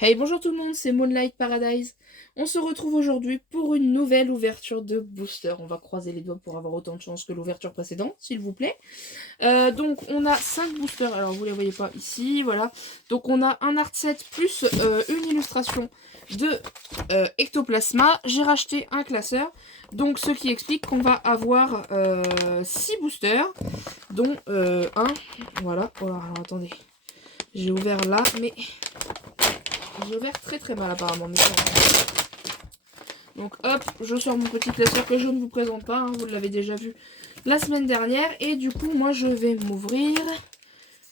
Hey, bonjour tout le monde, c'est Moonlight Paradise. On se retrouve aujourd'hui pour une nouvelle ouverture de booster. On va croiser les doigts pour avoir autant de chance que l'ouverture précédente, s'il vous plaît. Donc on a 5 boosters, alors vous les voyez pas ici, voilà. Donc on a un art set plus une illustration de Ectoplasma. J'ai racheté un classeur, donc ce qui explique qu'on va avoir 6 boosters, dont un, voilà. Oh là, alors attendez, j'ai ouvert là, mais... J'ai ouvert très très mal apparemment. Donc hop, je sors mon petit classeur que je ne vous présente pas, hein, vous l'avez déjà vu la semaine dernière. Et du coup, moi je vais m'ouvrir.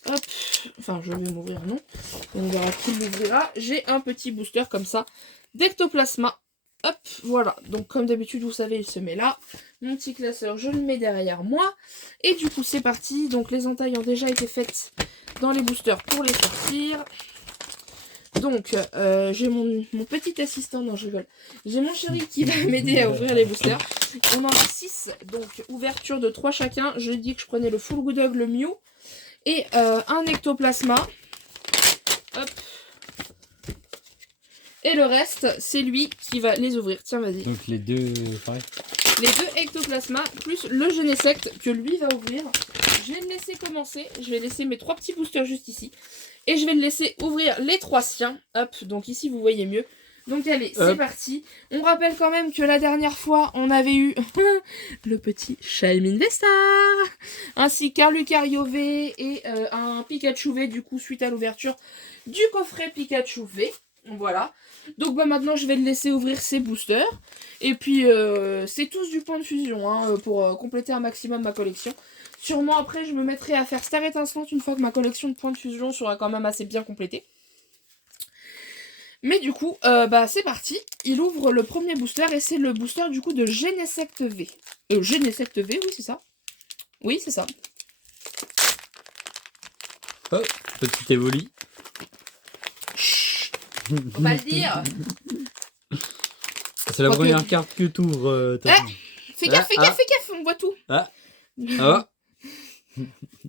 Hop, enfin je vais m'ouvrir, non. On verra qui m'ouvrira. J'ai un petit booster comme ça d'Ectoplasma. Hop, voilà. Donc comme d'habitude, vous savez, il se met là. Mon petit classeur, je le mets derrière moi. Et du coup, c'est parti. Donc les entailles ont déjà été faites dans les boosters pour les sortir. Donc, j'ai mon petit assistant, non je rigole, j'ai mon chéri qui va m'aider à ouvrir les boosters. On en a 6, donc ouverture de 3 chacun. Je dis que je prenais le Full Good Dog, le Mew, et un Ectoplasma. Hop. Et le reste, c'est lui qui va les ouvrir. Tiens, vas-y. Donc les deux, pareil. Les deux Ectoplasma, plus le Genesect que lui va ouvrir. Je vais le laisser commencer. Je vais laisser mes 3 petits boosters juste ici. Et je vais le laisser ouvrir les 3 siens. Hop, donc ici vous voyez mieux. Donc allez, c'est parti. On rappelle quand même que la dernière fois, on avait eu le petit Charmin Vestar, ainsi qu'un Lucario V et un Pikachu V, du coup, suite à l'ouverture du coffret Pikachu V. Voilà. Donc bah maintenant, je vais le laisser ouvrir ses boosters. Et puis, c'est tous du point de fusion, hein, pour compléter un maximum ma collection. Sûrement après je me mettrai à faire Star Étincelante une fois que ma collection de points de fusion sera quand même assez bien complétée. Mais du coup, bah c'est parti. Il ouvre le premier booster et c'est le booster du coup de Genesect V. Genesect V, oui c'est ça. Oui c'est ça. Oh, petit évoli. Chut, faut pas le dire. C'est la première carte que tu ouvres. Fais gaffe, fais gaffe, on voit tout. Ah. Ah.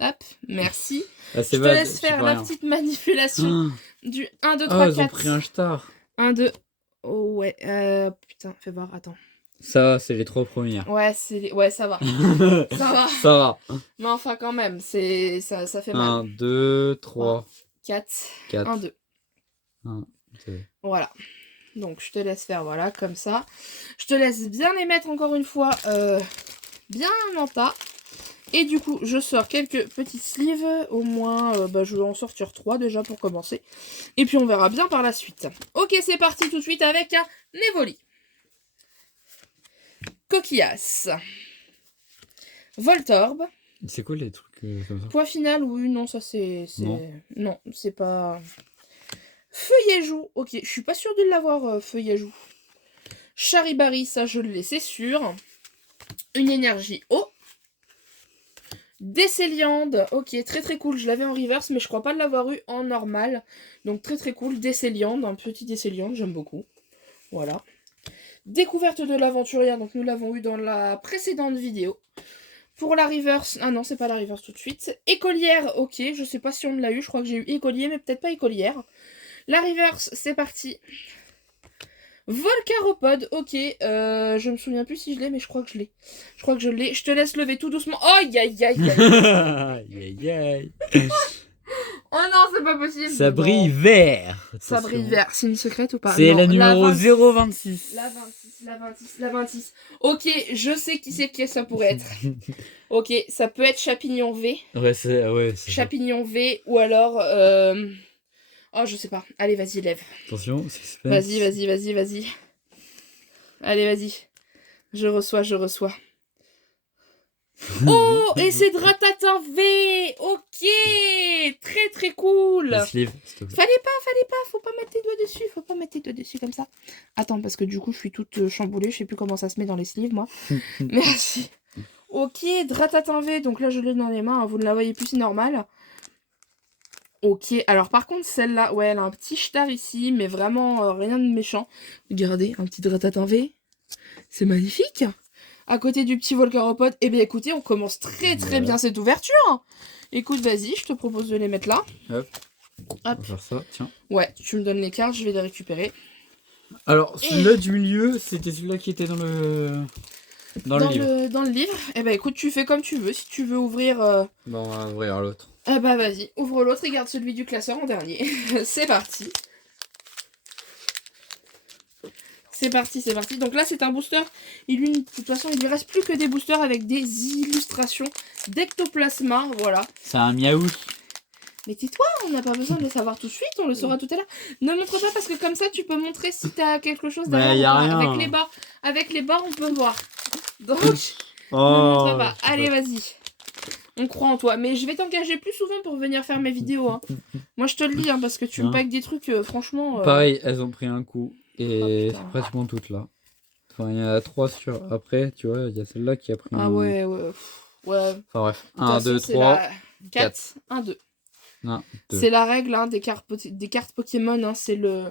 Hop, merci. Ah, je te laisse faire la petite manipulation du 1, 2, 3, 4. Ils ont pris un star. 1, 2. Oh ouais, putain, fais voir, attends. Ça, c'est les 3 premières. Ouais, ouais, ça va. Ça va. Ça va. Mais enfin, quand même, ça fait mal. 1, 2, 3, 4. 1, 2. 1, 2. Voilà. Donc, je te laisse faire, voilà, comme ça. Je te laisse bien les mettre encore une fois, bien en tas. Et du coup, je sors quelques petites sleeves. Au moins, je vais en sortir 3 déjà pour commencer. Et puis, on verra bien par la suite. Ok, c'est parti tout de suite avec un Evoli. Coquillas. Voltorb. C'est quoi les trucs comme ça? Point final, oui, non, ça c'est... Non, c'est pas... Feuillajou. Ok, je suis pas sûre de l'avoir, Feuillajou. Charibari, ça je le laisse, c'est sûr. Une énergie eau. Décéliande, ok, très très cool. Je l'avais en reverse, mais je crois pas l'avoir eu en normal. Donc très très cool. Décéliande, un petit Décéliande, j'aime beaucoup. Voilà. Découverte de l'aventurière, donc nous l'avons eu dans la précédente vidéo. Pour la reverse, ah non, c'est pas la reverse tout de suite. Écolière, ok, je sais pas si on l'a eu. Je crois que j'ai eu écolier, mais peut-être pas écolière. La reverse, c'est parti. Volcaropode, ok. Je me souviens plus si je l'ai, mais je crois que je l'ai. Je crois que je l'ai. Je te laisse lever tout doucement. Oh, aïe, aïe, aïe, Aïe, aïe. Oh non, c'est pas possible. Ça brille vert. Ça brille vert. C'est une secrète ou pas? C'est la numéro 026. La 26, la 26, la 26. Ok, je sais qui c'est que ça pourrait être. Ok, ça peut être Chapignon V. Ouais, c'est Chapignon V ou alors... Oh, je sais pas. Allez, vas-y, lève. Attention, vas-y. Allez, vas-y. Je reçois. Oh, et c'est Dratatin V. Ok, très très cool. Sleeve, fallait pas, faut pas mettre tes doigts dessus, comme ça. Attends, parce que du coup, je suis toute chamboulée, je sais plus comment ça se met dans les sleeves, moi. Merci. Ok, Dratatin V, donc là, je l'ai dans les mains, hein, vous ne la voyez plus, c'est normal. Ok, alors par contre, celle-là, ouais, elle a un petit star ici, mais vraiment rien de méchant. Regardez, un petit Dratatin V. C'est magnifique. À côté du petit Volcaropode, eh bien écoutez, on commence très très bien cette ouverture. Écoute, vas-y, je te propose de les mettre là. Hop. On Hop. va faire ça, tiens. Ouais, tu me donnes les cartes, je vais les récupérer. Alors, celui-là du milieu, c'était celui-là qui était dans le livre. Dans le livre, eh ben écoute, tu fais comme tu veux. Si tu veux ouvrir... Bon, on va ouvrir l'autre. Eh bah vas-y, ouvre l'autre et garde celui du classeur en dernier. C'est parti. C'est parti, c'est parti. Donc là, c'est un booster. De toute façon, il lui reste plus que des boosters avec des illustrations d'ectoplasma. Voilà. C'est un miaou. Mais tais-toi, on n'a pas besoin de le savoir tout de suite, on le saura tout à l'heure. Ne montre pas parce que comme ça, tu peux montrer si t'as quelque chose derrière. Mais y a rien. Avec les barres, on peut voir. Donc, Oh, ne montre pas. Allez, vas-y. On croit en toi. Mais je vais t'engager plus souvent pour venir faire mes vidéos. Hein. Moi, je te le dis, hein, parce que tu me packs des trucs, franchement... Pareil, elles ont pris un coup. Et Oh, c'est pratiquement toutes là. Enfin, il y en a 3 sur... Après, tu vois, il y a celle-là qui a pris Ah ouais, ouais. Ouais. Enfin bref. De toute 1, façon, 2, c'est 3, la 4, 1, 2. 1, 2. C'est la règle hein, des cartes Pokémon. Hein, c'est le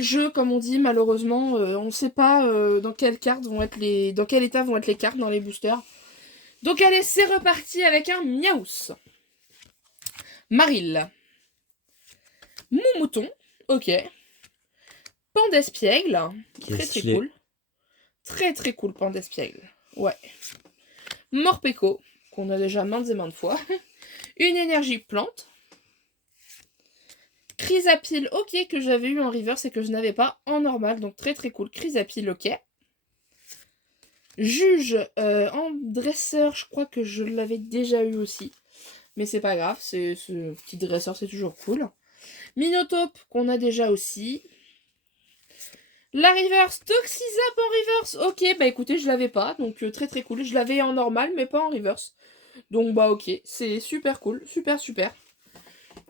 jeu, comme on dit, malheureusement. On ne sait pas dans quelle dans quel état vont être les cartes dans les boosters. Donc allez, c'est reparti avec un Miaous. Maril. Moumouton. Ok. Pandespiègle. Très très cool. Très très cool, Pandespiègle. Ouais. Morpeko, qu'on a déjà maintes et maintes fois. Une énergie plante. Chrysapile, ok, que j'avais eu en reverse et que je n'avais pas en normal. Donc très très cool. Chrysapile, ok. Juge en dresseur, je crois que je l'avais déjà eu aussi. Mais c'est pas grave, ce petit dresseur, c'est toujours cool. Minotape, qu'on a déjà aussi. La reverse, Toxizap en reverse. Ok, bah écoutez, je l'avais pas, donc très très cool. Je l'avais en normal, mais pas en reverse. Donc bah ok, c'est super cool, super super.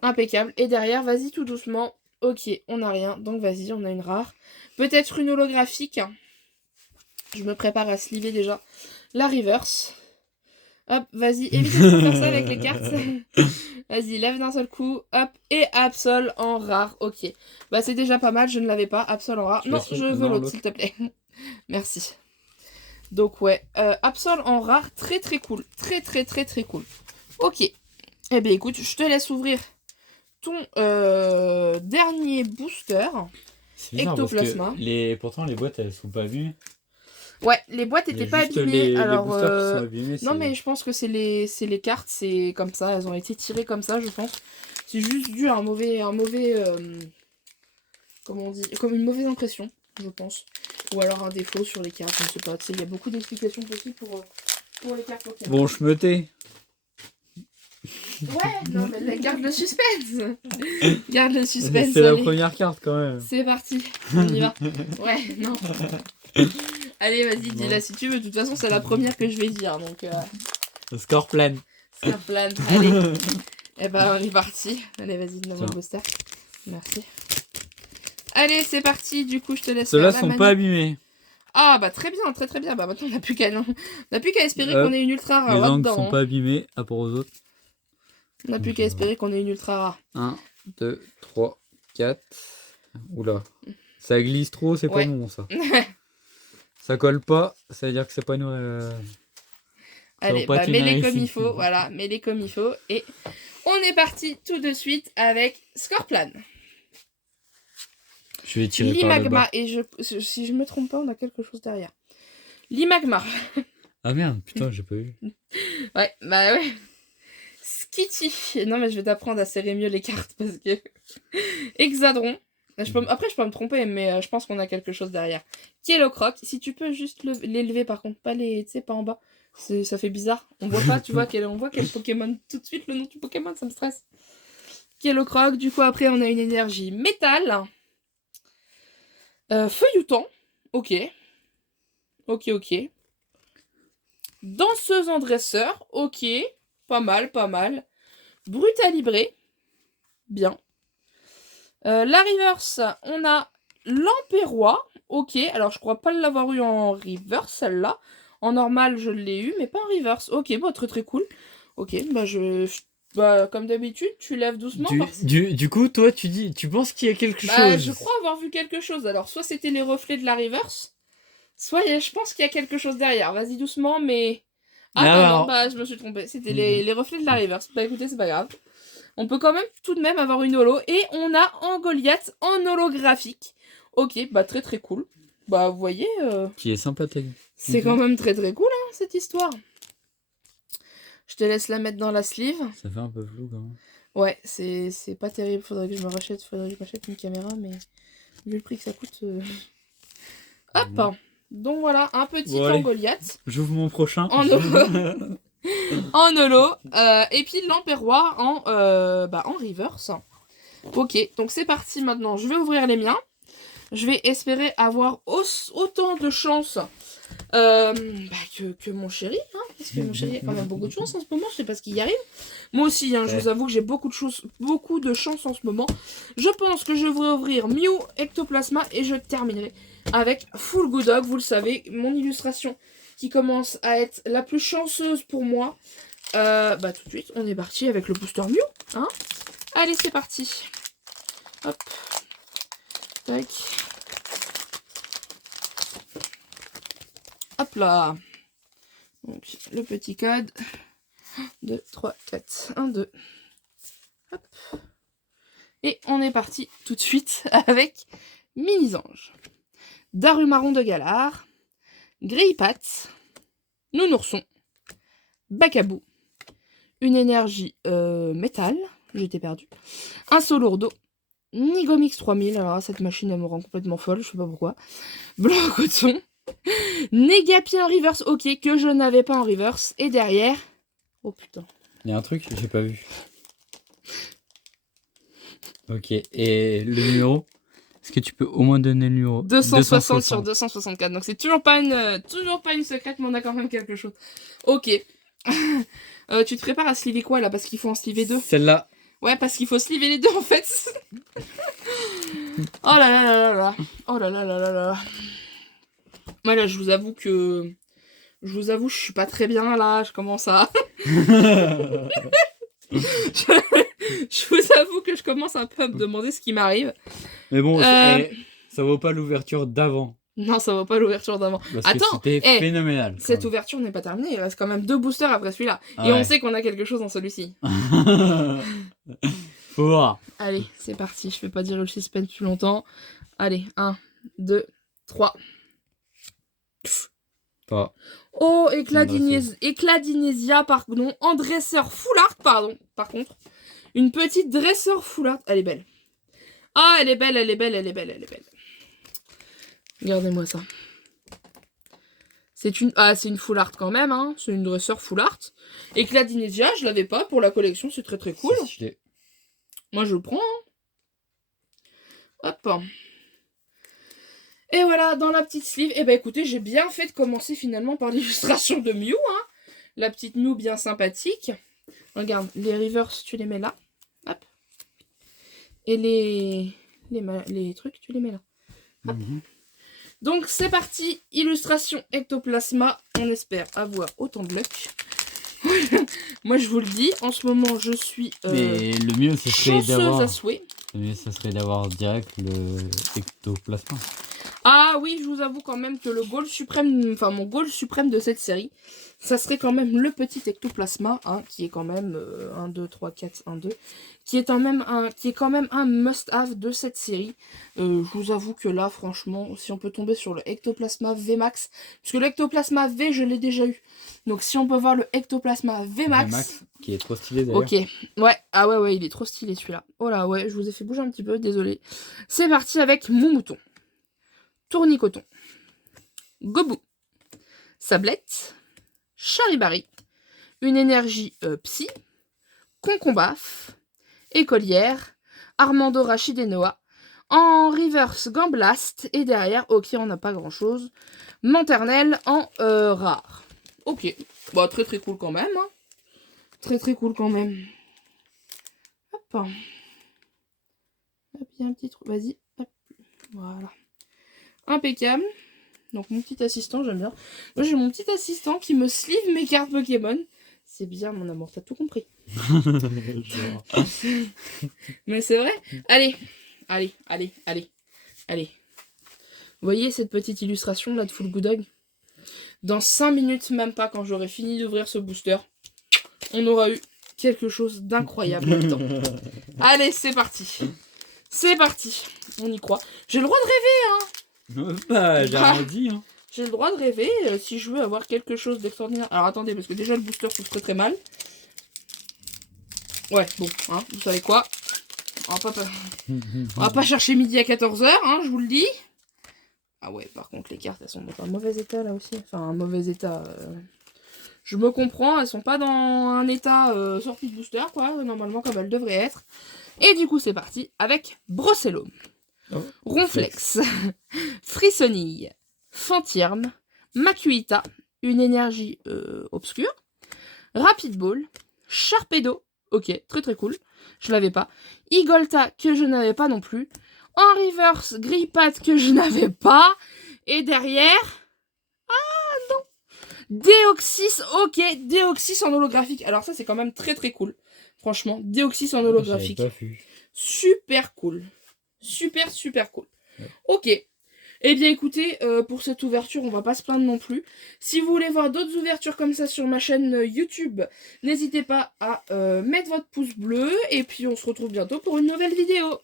Impeccable. Et derrière, vas-y tout doucement. Ok, on n'a rien, donc vas-y, on a une rare. Peut-être une holographique. Je me prépare à sliver déjà. La reverse. Hop, vas-y, évite de faire ça avec les cartes. Vas-y, lève d'un seul coup. Hop, et Absol en rare. Ok. Bah c'est déjà pas mal, je ne l'avais pas. Absol en rare. Non, je veux l'autre, s'il te plaît. Merci. Donc ouais, Absol en rare, très très cool. Très très très très cool. Ok. Eh bien écoute, je te laisse ouvrir ton dernier booster. C'est bizarre Ectoplasma. parce que pourtant les boîtes elles sont pas abîmées. Ouais, les boîtes étaient pas abîmées. Alors, les boosters qui sont abîmés, non mais je pense que c'est les cartes, c'est comme ça, elles ont été tirées comme ça, je pense. C'est juste dû à un mauvais comment on dit, comme une mauvaise impression, je pense. Ou alors un défaut sur les cartes, je ne sais pas. Tu sais, il y a beaucoup d'explications possibles pour les cartes Pokémon. Bon, je me tais. Ouais, non mais garde le suspense. Garde le suspense. C'est la première carte quand même. C'est parti, on y va. Ouais, non. Allez, vas-y, dis-la si tu veux. De toute façon, c'est la première que je vais dire. Donc, Scorplan. Scorplan. Allez. Eh ben, on est parti. Allez, vas-y, nouveau booster. Merci. Allez, c'est parti. Du coup, je te laisse. Ceux-là sont pas abîmés. Ah, bah très bien, très très bien. Bah maintenant, on n'a plus qu'à espérer qu'on ait une ultra rare. Les angles sont pas abîmés, à part aux autres. On n'a plus qu'à espérer qu'on ait une ultra rare. 1, 2, 3, 4. Oula. Ça glisse trop, c'est pas bon ça. Ça colle pas, ça veut dire que c'est pas une... Allez, bah, mets-les comme il faut, voilà, mets-les comme il faut. Et on est parti tout de suite avec Scorplan. Je vais tirer L'Imagma, et si je me trompe pas, on a quelque chose derrière. L'Imagma. Ah merde, putain, j'ai pas vu. Ouais, bah ouais. Skitty. Non, mais je vais t'apprendre à serrer mieux les cartes parce que... Hexadron. Après, je peux me tromper, mais je pense qu'on a quelque chose derrière. Kellocroc. Si tu peux juste l'élever, par contre, pas les... Tu sais, pas en bas. Ça fait bizarre. On voit pas, tu vois, on voit quel Pokémon. Tout de suite, le nom du Pokémon, ça me stresse. Kellocroc. Du coup, après, on a une énergie métal. Feuilloutant. Ok. Ok. Danseuse en dresseur. Ok. Pas mal, pas mal. Brutalibré. Bien. La reverse, on a l'Empérois. Ok, alors je crois pas l'avoir eu en reverse, celle-là. En normal, je l'ai eu, mais pas en reverse. Ok, bah très très cool. Ok, bah bah, comme d'habitude, tu lèves doucement. Du coup, toi, tu penses qu'il y a quelque chose. Je crois avoir vu quelque chose. Alors, soit c'était les reflets de la reverse, soit je pense qu'il y a quelque chose derrière. Vas-y doucement, mais... Ah non, bah je me suis trompée. C'était les reflets de la reverse. Bah écoutez, c'est pas grave. On peut quand même tout de même avoir une holo. Et on a en Goliath en holographique. Ok, bah très très cool. Bah vous voyez... Qui est sympathique. C'est quand même très très cool, hein, cette histoire. Je te laisse la mettre dans la sleeve. Ça fait un peu flou quand même. Ouais, c'est pas terrible. Faudrait que je m'achète une caméra, mais vu le prix que ça coûte... Hop. Donc voilà, un petit Bon, allez. en Goliath. J'ouvre mon prochain. En holo. En holo. Et puis l'Empérois en reverse. Ok, donc c'est parti maintenant. Je vais ouvrir les miens. Je vais espérer avoir autant de chance que mon chéri. Hein, parce que mon chéri a quand même beaucoup de chance en ce moment. Je sais pas ce qui y arrive. Moi aussi, hein, je vous avoue que j'ai beaucoup de chance en ce moment. Je pense que je vais ouvrir Mew Ectoplasma et je terminerai avec Full Good Dog. Vous le savez, mon illustration qui commence à être la plus chanceuse pour moi. Tout de suite, on est parti avec le booster Mew. Hein. Allez, c'est parti. Hop. Tac. Hop là. Donc, le petit code. 2, 3, 4, 1, 2. Hop. Et on est parti tout de suite avec Mini-Ange. Darumaron de Galar. Grille-Patte. Nounourson. Bacabou. Une énergie métal. J'étais perdu. Un Solourdo. Nigomix 3000. Alors cette machine elle me rend complètement folle. Je sais pas pourquoi. Blanc coton. Négapien reverse. Ok, que je n'avais pas en reverse. Et derrière. Oh putain. Il y a un truc que j'ai pas vu. Ok, et le numéro? Est-ce que tu peux au moins donner le numéro? 260 sur 264. Donc c'est toujours pas une secrète, mais on a quand même quelque chose. Ok. Tu te prépares à sliver quoi là? Parce qu'il faut en sliver 2. Celle-là. Ouais, parce qu'il faut sliver les deux en fait. Oh là là là là là. Oh là là là là là. Moi là, je vous avoue, je suis pas très bien là. Je commence à. Je vous avoue que je commence un peu à me demander ce qui m'arrive. Mais bon, ça vaut pas l'ouverture d'avant. Non, ça vaut pas l'ouverture d'avant. Attends, c'était phénoménal. Cette ouverture n'est pas terminée. Il reste quand même 2 boosters après celui-là. Ah et ouais. on sait qu'on a quelque chose dans celui-ci. Faut voir. Allez, c'est parti. Je vais pas dire le suspense plus longtemps. Allez, 1, 2, 3. Pas. Oh, éclat d'Inésia, pardon. En dresseur full art, pardon. Par contre, une petite dresseur full art. Elle est belle. Ah, elle est belle, elle est belle, elle est belle, elle est belle. Regardez-moi ça. C'est une full art quand même, hein. C'est une dresseur full art. Éclat d'Inésia, je l'avais pas pour la collection, c'est très très cool. Moi je le prends. Hein. Hop. Et voilà, dans la petite sleeve, eh ben écoutez, j'ai bien fait de commencer finalement par l'illustration de Mew. Hein. La petite Mew bien sympathique. Regarde, les reverse, tu les mets là. Hop. Et les trucs, tu les mets là. Hop. Donc c'est parti, illustration Ectoplasma. On espère avoir autant de luck. Moi je vous le dis, en ce moment je suis mais le mieux ce serait d'avoir à souhait. Le mieux ce serait d'avoir direct le Ectoplasma. Ah oui, je vous avoue quand même que le goal suprême, enfin mon goal suprême de cette série, ça serait quand même le petit Ectoplasma, hein, qui est quand même 1, 2, 3, 4, 1, 2, qui est quand même un must-have de cette série. Je vous avoue que là, franchement, si on peut tomber sur le Ectoplasma VMAX, parce que l'Ectoplasma V, je l'ai déjà eu. Donc si on peut voir le Ectoplasma VMAX, qui est trop stylé d'ailleurs. Ok, ouais, ah ouais, il est trop stylé celui-là. Oh là, ouais, je vous ai fait bouger un petit peu, désolé. C'est parti avec mon mouton. Tournicoton, Gobou, Sablette, Charibari, une énergie psy, Concombaf, Écolière, Armando Rachid et Noah, en reverse Gamblast, et derrière, ok, on n'a pas grand chose, Manternelle en rare. Ok, bah très très cool quand même, hein. Très très cool quand même. Hop. Hop, il y a un petit trou, vas-y, hop, voilà. Impeccable. Donc mon petit assistant, j'aime bien. Moi j'ai mon petit assistant qui me sleeve mes cartes Pokémon. C'est bizarre mon amour, t'as tout compris. Mais c'est vrai. Allez. Vous voyez cette petite illustration là de Full Good Dog? Dans 5 minutes même pas, quand j'aurai fini d'ouvrir ce booster, on aura eu quelque chose d'incroyable là-dedans. Allez, c'est parti. C'est parti. On y croit. J'ai le droit de rêver, Bah, j'ai rien dit, hein. J'ai le droit de rêver si je veux avoir quelque chose d'extraordinaire. Alors attendez, parce que déjà le booster souffre très très mal. Ouais, bon, hein, vous savez quoi, on va pas chercher midi à 14h, hein, je vous le dis. Ah ouais, par contre les cartes elles sont dans un mauvais état là aussi. Enfin un mauvais état. Je me comprends, elles sont pas dans un état sortie de booster quoi, normalement comme elles devraient être. Et du coup c'est parti avec Brocellum, Ronflex, Frissonille, Fantirme, Makuita, une énergie obscure, Rapid Ball, Sharpedo, ok, très très cool, je l'avais pas, Igolta que je n'avais pas non plus, en reverse Grippat que je n'avais pas, et derrière, ah non, Deoxys, ok, Deoxys en holographique, alors ça c'est quand même très très cool, franchement, Deoxys en holographique, super cool, super cool, ouais. Ok. Eh bien écoutez, pour cette ouverture, on va pas se plaindre non plus. Si vous voulez voir d'autres ouvertures comme ça sur ma chaîne YouTube, n'hésitez pas à mettre votre pouce bleu. Et puis on se retrouve bientôt pour une nouvelle vidéo.